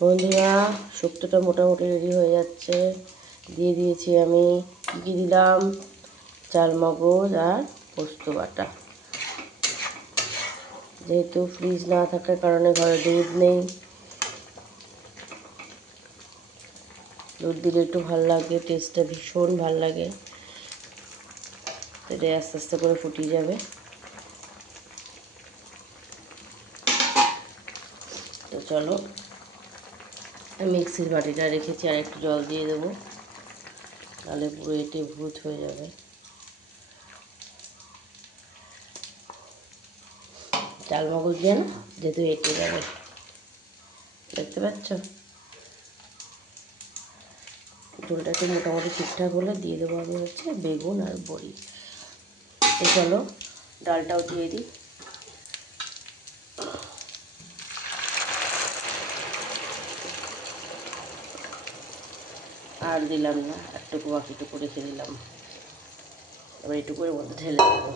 বন্ধুরা, শুক্তোটা মোটামুটি রেডি হয়ে যাচ্ছে। দিয়ে দিয়েছি আমি কী দিলাম, চালমগজ আর পোস্ত বাটা। যেহেতু ফ্রিজ না থাকার কারণে ঘরে দুধ নেই, দুধ দিলে একটু ভালো লাগে, টেস্টটা ভীষণ ভালো লাগে। এটা আস্তে আস্তে করে ফুটিয়ে যাবে। তো চলো, মিক্সির বাটিটা রেখেছি, আর একটু জল দিয়ে দেবো, তাহলে পুরো এটি ভূত হয়ে যাবে। চালমগজ দিয়ে না, যেহেতু এঁটে যাবে, দেখতে পাচ্ছ। ঝোলটা একটু মোটামুটি ঠিকঠাক হলে দিয়ে দেবো আমি বেগুন আর বড়ি। তো চলো, ডালটাও দিয়ে দিই। আর দিলাম না, একটুকু বাকিটুকু রেখে দিলাম। এবার এটুকুর মধ্যে ঢেলে দেবো।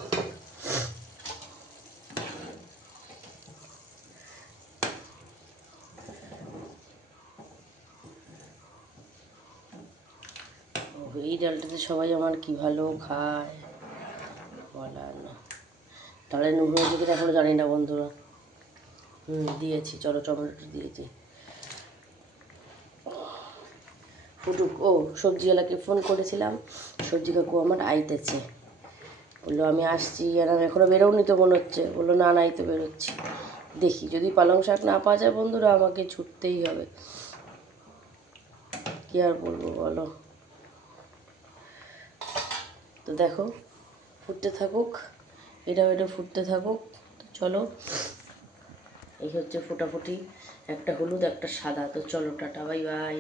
এই ডালটাতে সবাই আমার কি ভালো খায়, বলার না। তাহলে নুন হয়েছে কিনা এখনও জানি না বন্ধুরা। দিয়েছি, চলো টমেটো দিয়েছি। ফুটুক। ও, সবজিওয়ালাকে ফোন করেছিলাম, সবজি কাকু আমার আইতেছে, বললো আমি আসছি। আর আমি এখনও বেরোনি তো মনে হচ্ছে। বললো না নাই তো বেরোচ্ছি। দেখি যদি পালং শাক না পাওয়া যায় বন্ধুরা, আমাকে ছুটতেই হবে, কী আর বলবো বলো। তো দেখো, ফুটতে থাকুক, এটা ফুটতে থাকুক। তো চলো, এই হচ্ছে ফোটাফুটি, একটা হলুদ একটা সাদা। তো চলো, টাটা, বাই বাই।